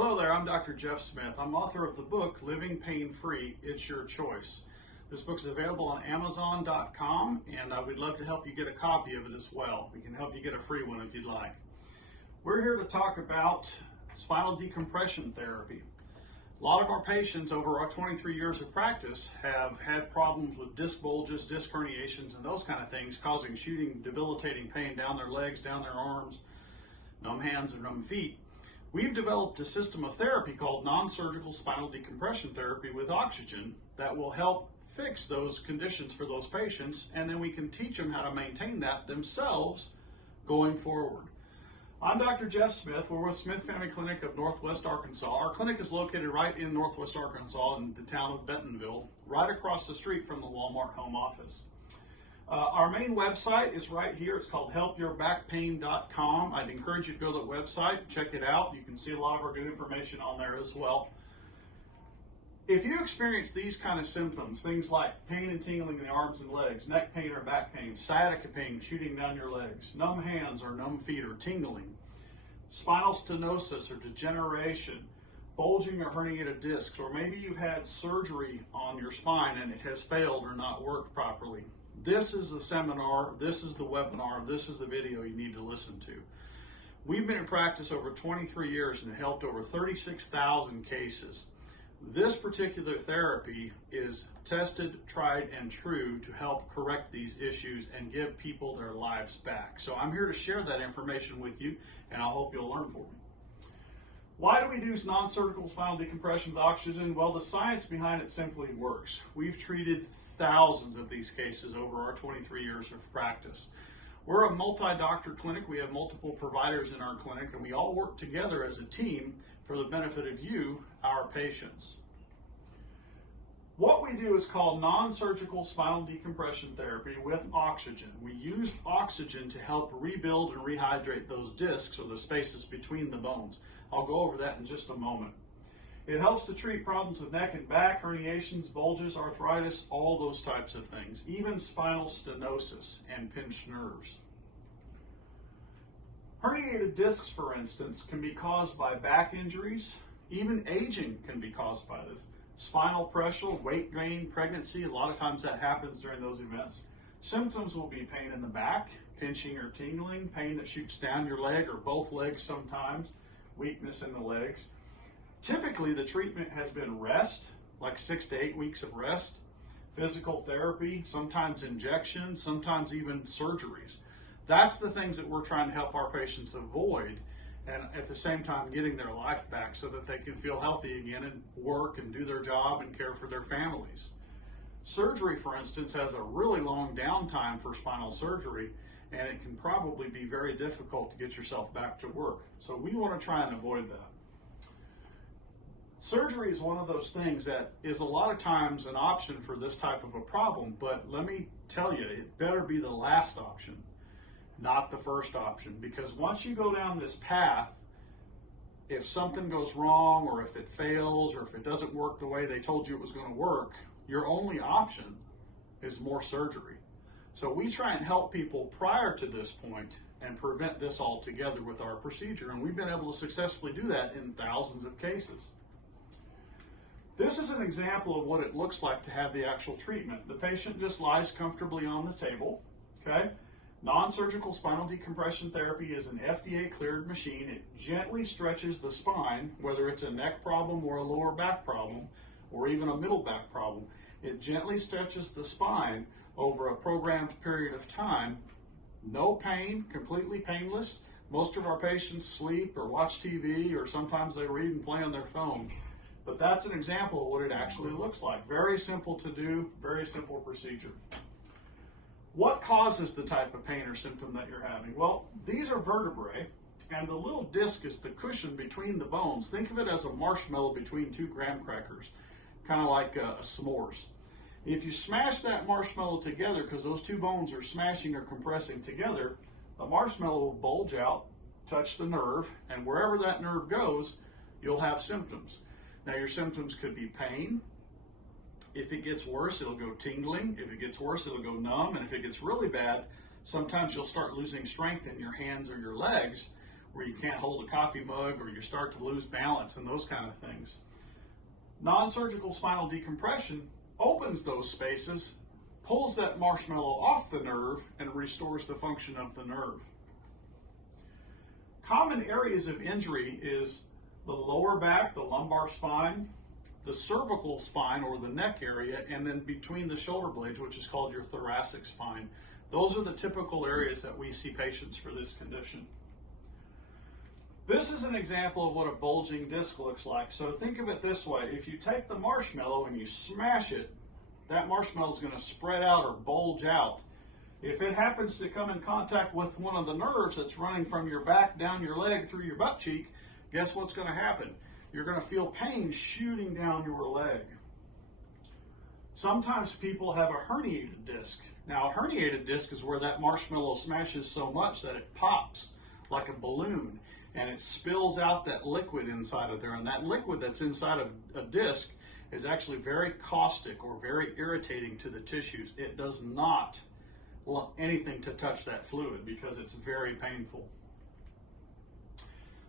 Hello there, I'm Dr. Jeff Smith. I'm author of the book, Living Pain-Free, It's Your Choice. This book is available on Amazon.com, and we'd love to help you get a copy of it as well. We can help you get a free one if you'd like. We're here to talk about spinal decompression therapy. A lot of our patients over our 23 years of practice have had problems with disc bulges, disc herniations, and those kind of things, causing shooting, debilitating pain down their legs, down their arms, numb hands, and numb feet. We've developed a system of therapy called non-surgical spinal decompression therapy with oxygen that will help fix those conditions for those patients, and then we can teach them how to maintain that themselves going forward. I'm Dr. Jeff Smith. We're with Smith Family Clinic of Northwest Arkansas. Our clinic is located right in Northwest Arkansas in the town of Bentonville, right across the street from the Walmart home office. Our main website is right here. It's called helpyourbackpain.com. I'd encourage you to go to that website, check it out. You can see a lot of our good information on there as well. If you experience these kind of symptoms, things like pain and tingling in the arms and legs, neck pain or back pain, sciatica pain shooting down your legs, numb hands or numb feet or tingling, spinal stenosis or degeneration, bulging or herniated discs, or maybe you've had surgery on your spine and it has failed or not worked properly, this is the seminar, this is the webinar, this is the video you need to listen to. We've been in practice over 23 years and have helped over 36,000 cases. This particular therapy is tested, tried, and true to help correct these issues and give people their lives back. So I'm here to share that information with you, and I hope you'll learn from me. Why do we do non-surgical spinal decompression with oxygen? Well, the science behind it simply works. We've treated thousands of these cases over our 23 years of practice. We're a multi-doctor clinic. We have multiple providers in our clinic, and we all work together as a team for the benefit of you, our patients. What we do is called non-surgical spinal decompression therapy with oxygen. We use oxygen to help rebuild and rehydrate those discs or the spaces between the bones. I'll go over that in just a moment. It helps to treat problems with neck and back, herniations, bulges, arthritis, all those types of things, even spinal stenosis and pinched nerves. Herniated discs, for instance, can be caused by back injuries. Even aging can be caused by this. Spinal pressure, weight gain, pregnancy, a lot of times that happens during those events. Symptoms will be pain in the back, pinching or tingling, pain that shoots down your leg or both legs sometimes, weakness in the legs. Typically, the treatment has been rest, like 6 to 8 weeks of rest, physical therapy, sometimes injections, sometimes even surgeries. That's the things that we're trying to help our patients avoid, and at the same time getting their life back so that they can feel healthy again and work and do their job and care for their families. Surgery, for instance, has a really long downtime for spinal surgery, and it can probably be very difficult to get yourself back to work. So we want to try and avoid that. Surgery is one of those things that is a lot of times an option for this type of a problem, but let me tell you, it better be the last option, not the first option, because once you go down this path, if something goes wrong or if it fails or if it doesn't work the way they told you it was going to work, your only option is more surgery. So we try and help people prior to this point and prevent this altogether with our procedure, and we've been able to successfully do that in thousands of cases. This is an example of what it looks like to have the actual treatment. The patient just lies comfortably on the table, okay? Non-surgical spinal decompression therapy is an FDA-cleared machine. It gently stretches the spine, whether it's a neck problem or a lower back problem, or even a middle back problem. It gently stretches the spine over a programmed period of time. No pain, completely painless. Most of our patients sleep or watch TV, or sometimes they read and play on their phone. But that's an example of what it actually looks like. Very simple to do, very simple procedure. What causes the type of pain or symptom that you're having? Well, these are vertebrae, and the little disc is the cushion between the bones. Think of it as a marshmallow between two graham crackers, kind of like a s'mores. If you smash that marshmallow together, because those two bones are smashing or compressing together, the marshmallow will bulge out, touch the nerve, and wherever that nerve goes, you'll have symptoms. Now, your symptoms could be pain. If it gets worse, it'll go tingling. If it gets worse, it'll go numb. And if it gets really bad, sometimes you'll start losing strength in your hands or your legs, where you can't hold a coffee mug or you start to lose balance and those kind of things. Non-surgical spinal decompression opens those spaces, pulls that marshmallow off the nerve, and restores the function of the nerve. Common areas of injury is the lower back, the lumbar spine, the cervical spine or the neck area, and then between the shoulder blades, which is called your thoracic spine. Those are the typical areas that we see patients for this condition. This is an example of what a bulging disc looks like. So think of it this way. If you take the marshmallow and you smash it, that marshmallow is going to spread out or bulge out. If it happens to come in contact with one of the nerves that's running from your back down your leg through your butt cheek, guess what's going to happen? You're going to feel pain shooting down your leg. Sometimes people have a herniated disc. Now, a herniated disc is where that marshmallow smashes so much that it pops like a balloon and it spills out that liquid inside of there. And that liquid that's inside of a disc is actually very caustic or very irritating to the tissues. It does not want anything to touch that fluid because it's very painful.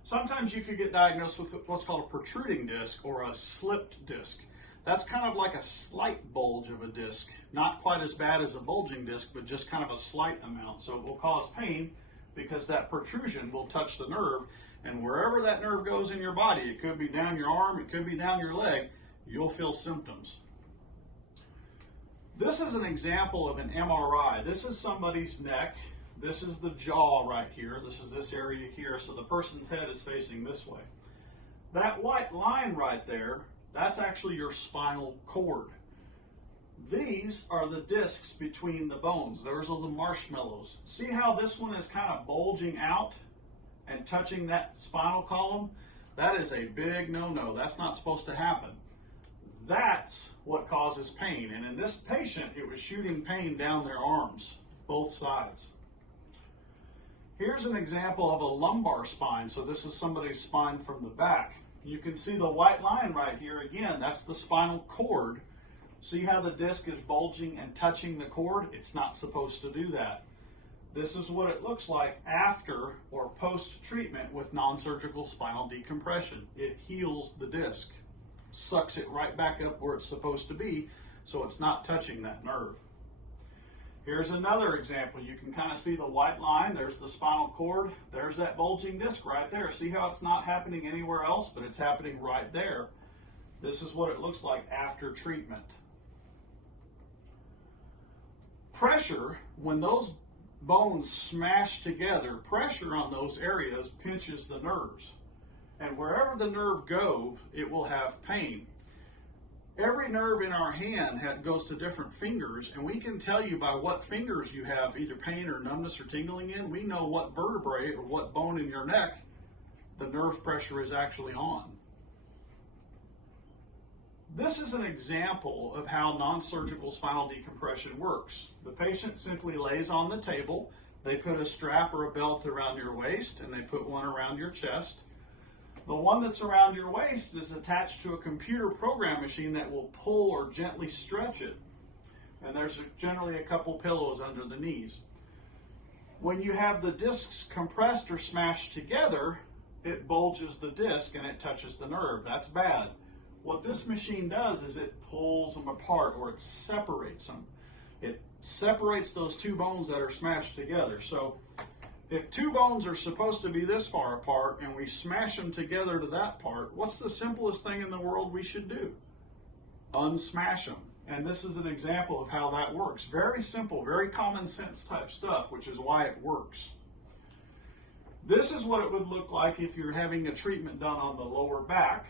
Sometimes you could get diagnosed with what's called a protruding disc or a slipped disc. That's kind of like a slight bulge of a disc, not quite as bad as a bulging disc, but just kind of a slight amount. So it will cause pain because that protrusion will touch the nerve, and wherever that nerve goes in your body, it could be down your arm, it could be down your leg, you'll feel symptoms. This is an example of an MRI. This is somebody's neck. This is the jaw right here. This is this area here. So the person's head is facing this way. That white line right there, that's actually your spinal cord. These are the discs between the bones. Those are the marshmallows. See how this one is kind of bulging out and touching that spinal column? That is a big no-no. That's not supposed to happen. That's what causes pain. And in this patient, it was shooting pain down their arms, both sides. Here's an example of a lumbar spine. So this is somebody's spine from the back. You can see the white line right here. Again, that's the spinal cord. See how the disc is bulging and touching the cord? It's not supposed to do that. This is what it looks like after or post-treatment with non-surgical spinal decompression. It heals the disc, sucks it right back up where it's supposed to be, so it's not touching that nerve. Here's another example. You can kind of see the white line. There's the spinal cord. There's that bulging disc right there. See how it's not happening anywhere else, but it's happening right there. This is what it looks like after treatment. Pressure, when those bones smash together, pressure on those areas pinches the nerves. And wherever the nerve goes, it will have pain. Every nerve in our hand goes to different fingers, and we can tell you by what fingers you have either pain or numbness or tingling in. We know what vertebrae or what bone in your neck the nerve pressure is actually on. This is an example of how non-surgical spinal decompression works. The patient simply lays on the table. They put a strap or a belt around your waist, and they put one around your chest. The one that's around your waist is attached to a computer program machine that will pull or gently stretch it. And there's generally a couple pillows under the knees. When you have the discs compressed or smashed together, it bulges the disc and it touches the nerve. That's bad. What this machine does is it pulls them apart, or it separates them. It separates those two bones that are smashed together. So if two bones are supposed to be this far apart and we smash them together to that part, what's the simplest thing in the world we should do? Unsmash them. And this is an example of how that works. Very simple, very common sense type stuff, which is why it works. This is what it would look like if you're having a treatment done on the lower back.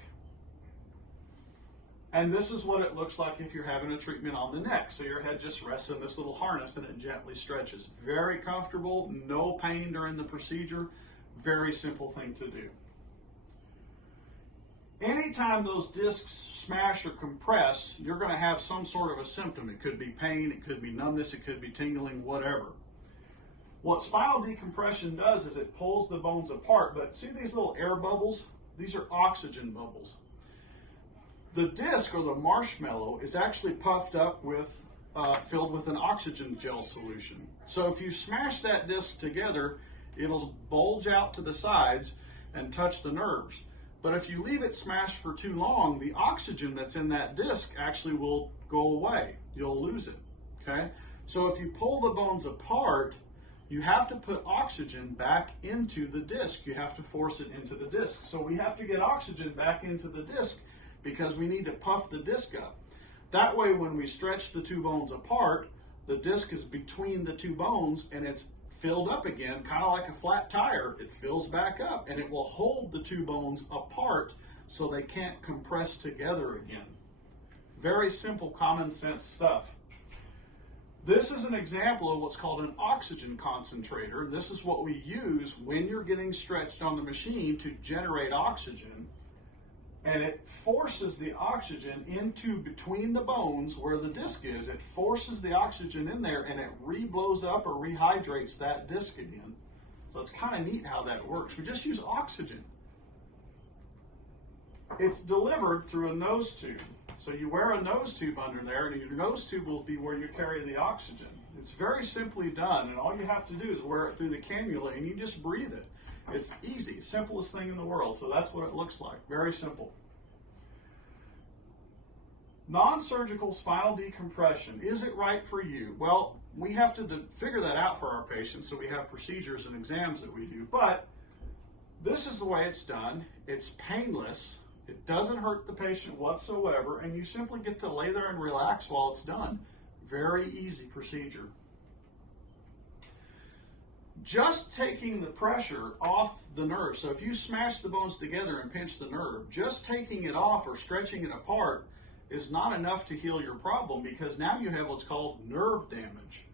And this is what it looks like if you're having a treatment on the neck. So your head just rests in this little harness and it gently stretches. Very comfortable, no pain during the procedure. Very simple thing to do. Anytime those discs smash or compress, you're going to have some sort of a symptom. It could be pain, it could be numbness, it could be tingling, whatever. What spinal decompression does is it pulls the bones apart, but see these little air bubbles? These are oxygen bubbles. The disc or the marshmallow is actually puffed up with, filled with an oxygen gel solution. So if you smash that disc together, It'll bulge out to the sides and touch the nerves. But if you leave it smashed for too long, the oxygen that's in that disc actually will go away. You'll lose it, okay? So if you pull the bones apart, you have to put oxygen back into the disc. You have to force it into the disc. So we have to get oxygen back into the disc because we need to puff the disc up. That way, when we stretch the two bones apart, the disc is between the two bones and it's filled up again, kind of like a flat tire. It fills back up and it will hold the two bones apart so they can't compress together again. Very simple, common sense stuff. This is an example of what's called an oxygen concentrator. This is what we use when you're getting stretched on the machine to generate oxygen. And it forces the oxygen into between the bones where the disc is. It forces the oxygen in there and it re-blows up or rehydrates that disc again. So it's kind of neat how that works. We just use oxygen. It's delivered through a nose tube. So you wear a nose tube under there, and your nose tube will be where you carry the oxygen. It's very simply done, and all you have to do is wear it through the cannula, and you just breathe it. It's easy, simplest thing in the world. So that's what it looks like. Very simple. Non-surgical spinal decompression. Is it right for you? Well, we have to figure that out for our patients, so we have procedures and exams that we do. But this is the way it's done. It's painless. It doesn't hurt the patient whatsoever, and you simply get to lay there and relax while it's done. Very easy procedure. Just taking the pressure off the nerve. So if you smash the bones together and pinch the nerve, just taking it off or stretching it apart is not enough to heal your problem, because now you have what's called nerve damage.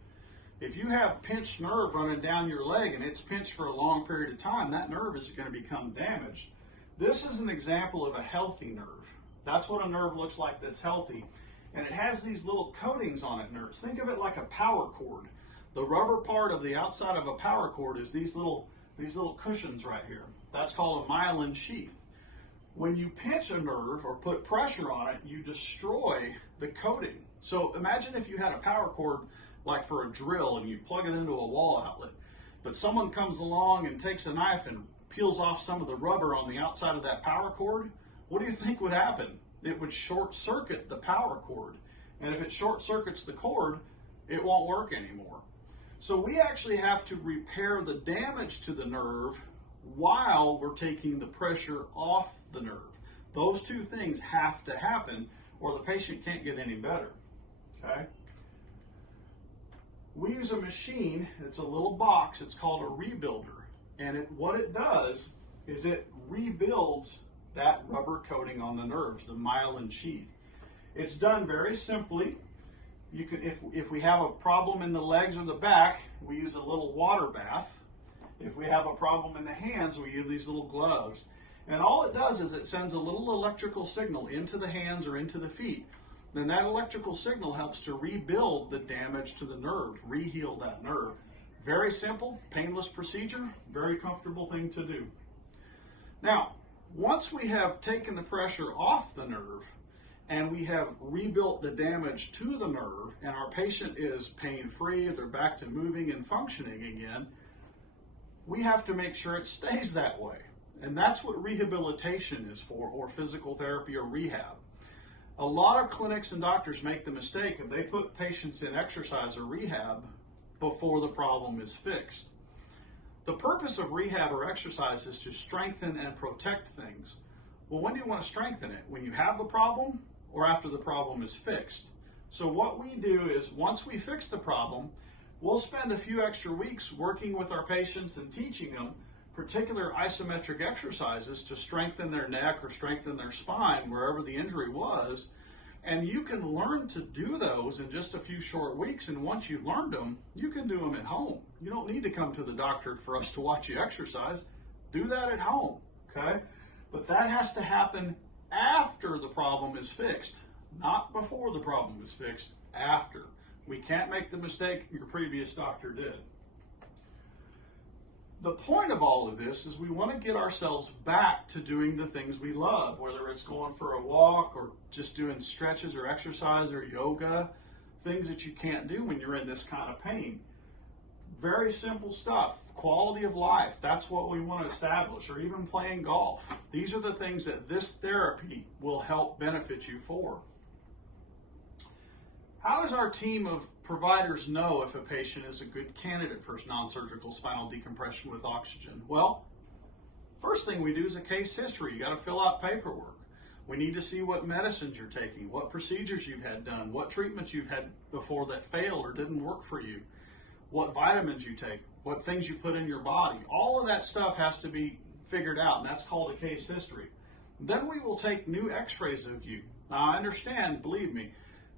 If you have pinched nerve running down your leg and it's pinched for a long period of time, that nerve is going to become damaged. This is an example of a healthy nerve. That's what a nerve looks like that's healthy. And it has these little coatings on it, nerves. Think of it like a power cord. The rubber part of the outside of a power cord is these little cushions right here. That's called a myelin sheath. When you pinch a nerve or put pressure on it, you destroy the coating. So imagine if you had a power cord like for a drill and you plug it into a wall outlet, but someone comes along and takes a knife and peels off some of the rubber on the outside of that power cord. What do you think would happen? It would short circuit the power cord. And if it short circuits the cord, it won't work anymore. So we actually have to repair the damage to the nerve while we're taking the pressure off the nerve. Those two things have to happen or the patient can't get any better. Okay? We use a machine. It's a little box. It's called a rebuilder. And what it does is it rebuilds that rubber coating on the nerves, the myelin sheath. It's done very simply. You can, if we have a problem in the legs or the back, we use a little water bath. If we have a problem in the hands, we use these little gloves. And all it does is it sends a little electrical signal into the hands or into the feet. Then that electrical signal helps to rebuild the damage to the nerve, re-heal that nerve. Very simple, painless procedure, very comfortable thing to do. Now, once we have taken the pressure off the nerve and we have rebuilt the damage to the nerve and our patient is pain-free, they're back to moving and functioning again, we have to make sure it stays that way. And that's what rehabilitation is for, or physical therapy or rehab. A lot of clinics and doctors make the mistake if they put patients in exercise or rehab before the problem is fixed. The purpose of rehab or exercise is to strengthen and protect things. Well, when do you want to strengthen it? When you have the problem or after the problem is fixed? So what we do is once we fix the problem, we'll spend a few extra weeks working with our patients and teaching them particular isometric exercises to strengthen their neck or strengthen their spine wherever the injury was. And you can learn to do those in just a few short weeks, and once you've learned them, you can do them at home. You don't need to come to the doctor for us to watch you exercise. Do that at home, okay? But that has to happen after the problem is fixed, not before the problem is fixed, after. We can't make the mistake your previous doctor did. The point of all of this is we want to get ourselves back to doing the things we love, whether it's going for a walk or just doing stretches or exercise or yoga, things that you can't do when you're in this kind of pain. Very simple stuff. Quality of life, that's what we want to establish, or even playing golf. These are the things that this therapy will help benefit you for. How does our team of providers know if a patient is a good candidate for non-surgical spinal decompression with oxygen? Well, first thing we do is a case history. You got to fill out paperwork. We need to see what medicines you're taking, what procedures you've had done, what treatments you've had before that failed or didn't work for you, what vitamins you take, what things you put in your body. All of that stuff has to be figured out, and that's called a case history. Then we will take new X-rays of you. Now, I understand, believe me,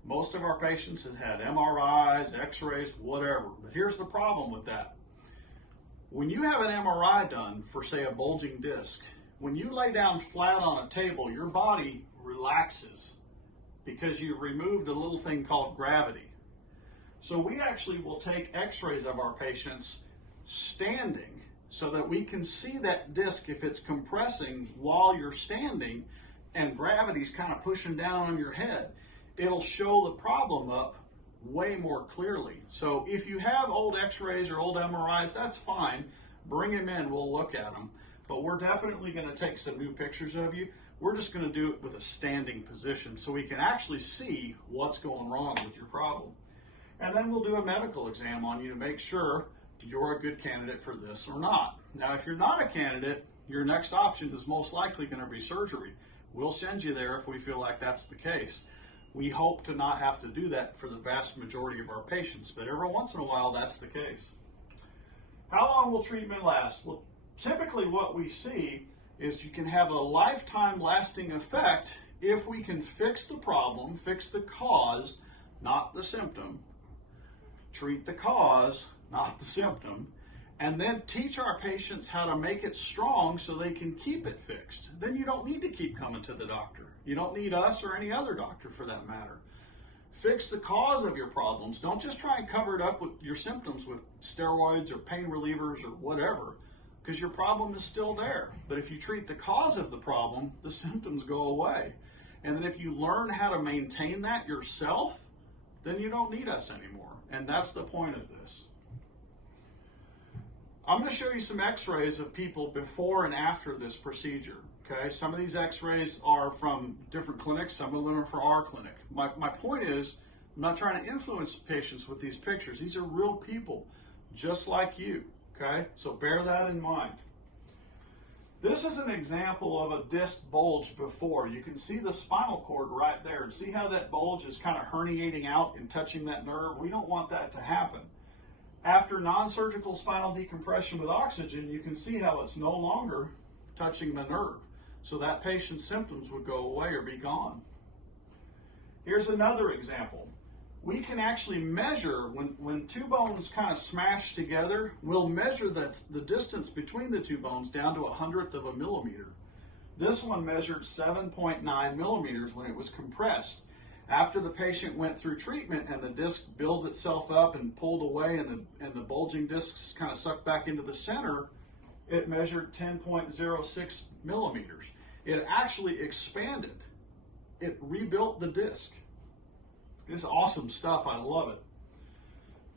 most of our patients have had MRIs, X-rays, whatever. But here's the problem with that. When you have an MRI done for, say, a bulging disc, when you lay down flat on a table, your body relaxes because you've removed a little thing called gravity. So we actually will take X-rays of our patients standing so that we can see that disc if it's compressing while you're standing and gravity's kind of pushing down on your head. It'll show the problem up way more clearly. So if you have old X-rays or old MRIs, that's fine. Bring them in, we'll look at them. But we're definitely going to take some new pictures of you. We're just going to do it with a standing position so we can actually see what's going wrong with your problem. And then we'll do a medical exam on you to make sure you're a good candidate for this or not. Now, if you're not a candidate, your next option is most likely going to be surgery. We'll send you there if we feel like that's the case. We hope to not have to do that for the vast majority of our patients, but every once in a while that's the case. How long will treatment last? Well, typically what we see is you can have a lifetime lasting effect if we can fix the problem, fix the cause, not the symptom. Treat the cause, not the symptom, and then teach our patients how to make it strong so they can keep it fixed. Then you don't need to keep coming to the doctor. You don't need us or any other doctor for that matter. Fix the cause of your problems. Don't just try and cover it up with your symptoms with steroids or pain relievers or whatever, because your problem is still there. But if you treat the cause of the problem, the symptoms go away. And then if you learn how to maintain that yourself, then you don't need us anymore. And that's the point of this. I'm going to show you some X-rays of people before and after this procedure. Okay, some of these X-rays are from different clinics, some of them are for our clinic. My point is, I'm not trying to influence patients with these pictures. These are real people, just like you. Okay, so bear that in mind. This is an example of a disc bulge before. You can see the spinal cord right there. See how that bulge is kind of herniating out and touching that nerve? We don't want that to happen. After non-surgical spinal decompression with oxygen, you can see how it's no longer touching the nerve. So that patient's symptoms would go away or be gone. Here's another example. We can actually measure, when two bones kind of smash together, we'll measure the distance between the two bones down to 1/100 of a millimeter. This one measured 7.9 millimeters when it was compressed. After the patient went through treatment and the disc built itself up and pulled away and the bulging discs kind of sucked back into the center, it measured 10.06 millimeters. It actually expanded. It rebuilt the disc. It's awesome stuff. I love it.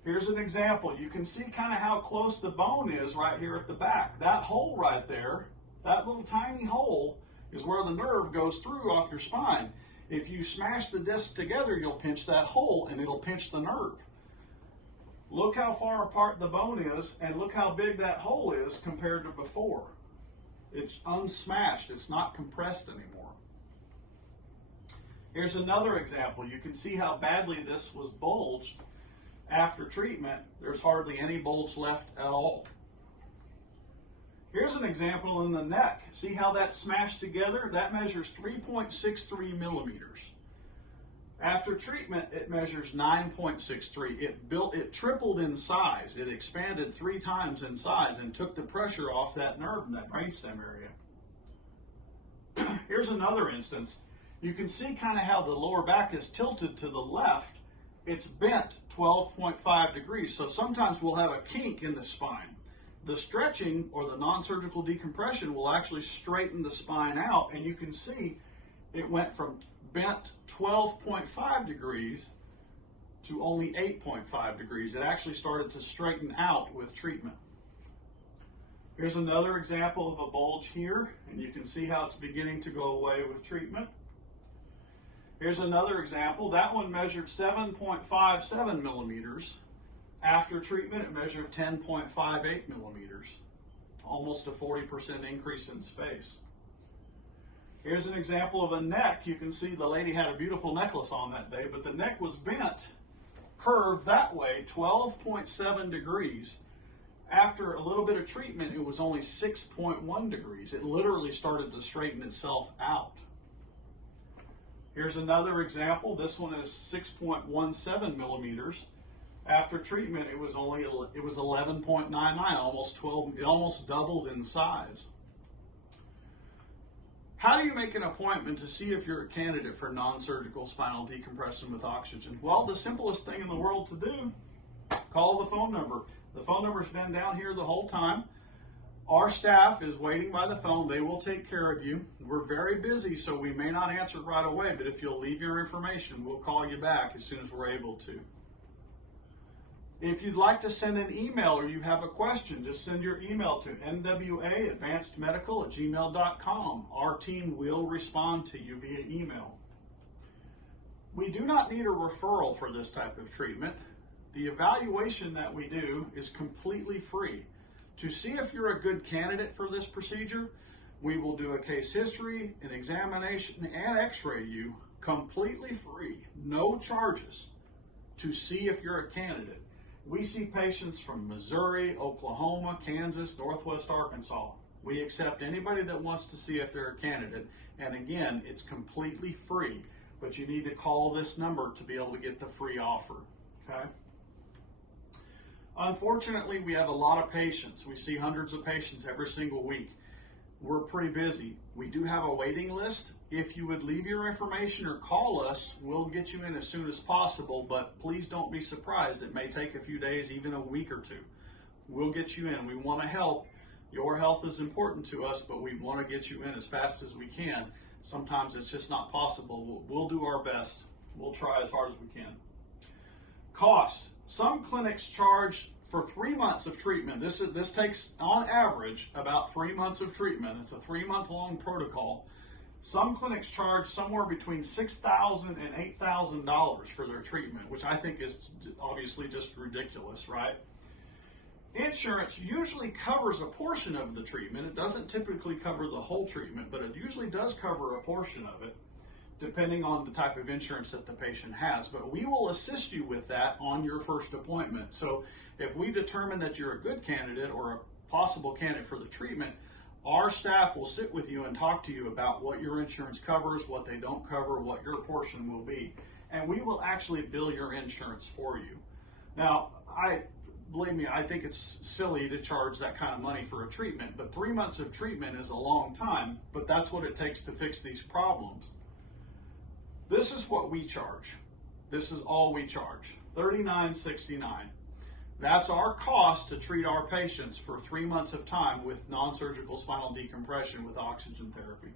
Here's an example. You can see kind of how close the bone is right here at the back. That hole right there, that little tiny hole, is where the nerve goes through off your spine. If you smash the disc together, you'll pinch that hole and it'll pinch the nerve. Look how far apart the bone is and look how big that hole is compared to before. It's unsmashed. It's not compressed anymore. Here's another example. You can see how badly this was bulged. After treatment, there's hardly any bulge left at all. Here's an example in the neck. See how that's smashed together? That measures 3.63 millimeters. After treatment, it measures 9.63. It tripled in size. It expanded 3 times in size and took the pressure off that nerve in that brainstem area. Here's another instance. You can see kind of how the lower back is tilted to the left. It's bent 12.5 degrees. So sometimes we'll have a kink in the spine. The stretching or the non-surgical decompression will actually straighten the spine out, and you can see it went from bent 12.5 degrees to only 8.5 degrees. It actually started to straighten out with treatment. Here's another example of a bulge here, and you can see how it's beginning to go away with treatment. Here's another example. That one measured 7.57 millimeters. After treatment, it measured 10.58 millimeters, almost a 40% increase in space. Here's an example of a neck. You can see the lady had a beautiful necklace on that day, but the neck was bent, curved that way, 12.7 degrees. After a little bit of treatment, it was only 6.1 degrees. It literally started to straighten itself out. Here's another example. This one is 6.17 millimeters. After treatment, it was 11.99, almost 12. It almost doubled in size. How do you make an appointment to see if you're a candidate for non-surgical spinal decompression with oxygen? Well, the simplest thing in the world to do, call the phone number. The phone number's been down here the whole time. Our staff is waiting by the phone. They will take care of you. We're very busy, so we may not answer right away, but if you'll leave your information, we'll call you back as soon as we're able to. If you'd like to send an email or you have a question, just send your email to nwaadvancedmedical@gmail.com. Our team will respond to you via email. We do not need a referral for this type of treatment. The evaluation that we do is completely free. To see if you're a good candidate for this procedure, we will do a case history, an examination, and x-ray you completely free, no charges, to see if you're a candidate. We see patients from Missouri, Oklahoma, Kansas, Northwest Arkansas. We accept anybody that wants to see if they're a candidate, and again, it's completely free, but you need to call this number to be able to get the free offer, okay? Unfortunately, we have a lot of patients. We see hundreds of patients every single week. We're pretty busy. We do have a waiting list. If you would leave your information or call us, we'll get you in as soon as possible, but please don't be surprised. It may take a few days, even a week or two. We'll get you in. We want to help. Your health is important to us, but we want to get you in as fast as we can. Sometimes it's just not possible. We'll do our best. We'll try as hard as we can. Cost. Some clinics charge for 3 months of treatment. This takes, on average, about 3 months of treatment. It's a 3-month-long protocol. Some clinics charge somewhere between $6,000 and $8,000 for their treatment, which I think is obviously just ridiculous, right? Insurance usually covers a portion of the treatment. It doesn't typically cover the whole treatment, but it usually does cover a portion of it, depending on the type of insurance that the patient has. But we will assist you with that on your first appointment. So if we determine that you're a good candidate or a possible candidate for the treatment, our staff will sit with you and talk to you about what your insurance covers, what they don't cover, what your portion will be. And we will actually bill your insurance for you. Now, believe me, I think it's silly to charge that kind of money for a treatment, but 3 months of treatment is a long time, but that's what it takes to fix these problems. This is what we charge. This is all we charge, $39.69. That's our cost to treat our patients for 3 months of time with non-surgical spinal decompression with oxygen therapy.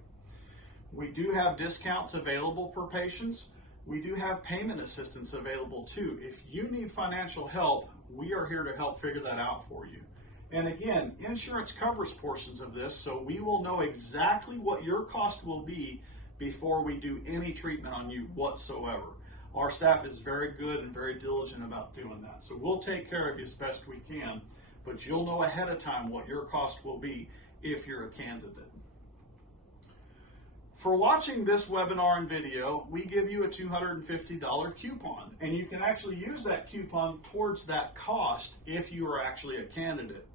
We do have discounts available for patients. We do have payment assistance available too. If you need financial help, we are here to help figure that out for you. And again, insurance covers portions of this, so we will know exactly what your cost will be before we do any treatment on you whatsoever. Our staff is very good and very diligent about doing that. So we'll take care of you as best we can, but you'll know ahead of time what your cost will be if you're a candidate. For watching this webinar and video, we give you a $250 coupon, and you can actually use that coupon towards that cost if you are actually a candidate.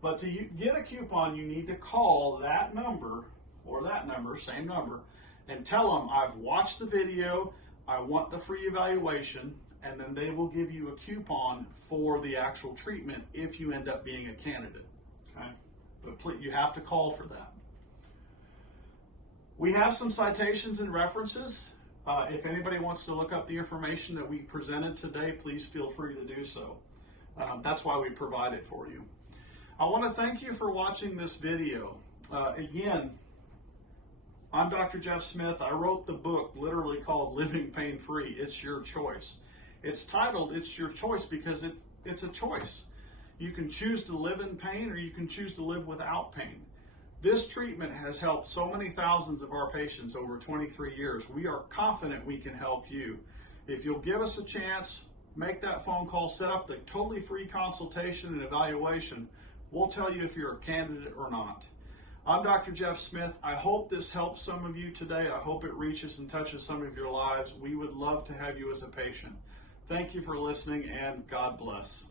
But to get a coupon, you need to call that number, or that number, same number, and tell them, I've watched the video, I want the free evaluation, and then they will give you a coupon for the actual treatment if you end up being a candidate. Okay? But please, you have to call for that. We have some citations and references. If anybody wants to look up the information that we presented today, please feel free to do so. That's why we provide it for you. I want to thank you for watching this video. Again, I'm Dr. Jeff Smith. I wrote the book literally called Living Pain Free. It's your choice. It's titled It's Your Choice because it's a choice. You can choose to live in pain or you can choose to live without pain. This treatment has helped so many thousands of our patients over 23 years. We are confident we can help you. If you'll give us a chance, make that phone call, set up the totally free consultation and evaluation, we'll tell you if you're a candidate or not. I'm Dr. Jeff Smith. I hope this helps some of you today. I hope it reaches and touches some of your lives. We would love to have you as a patient. Thank you for listening, and God bless.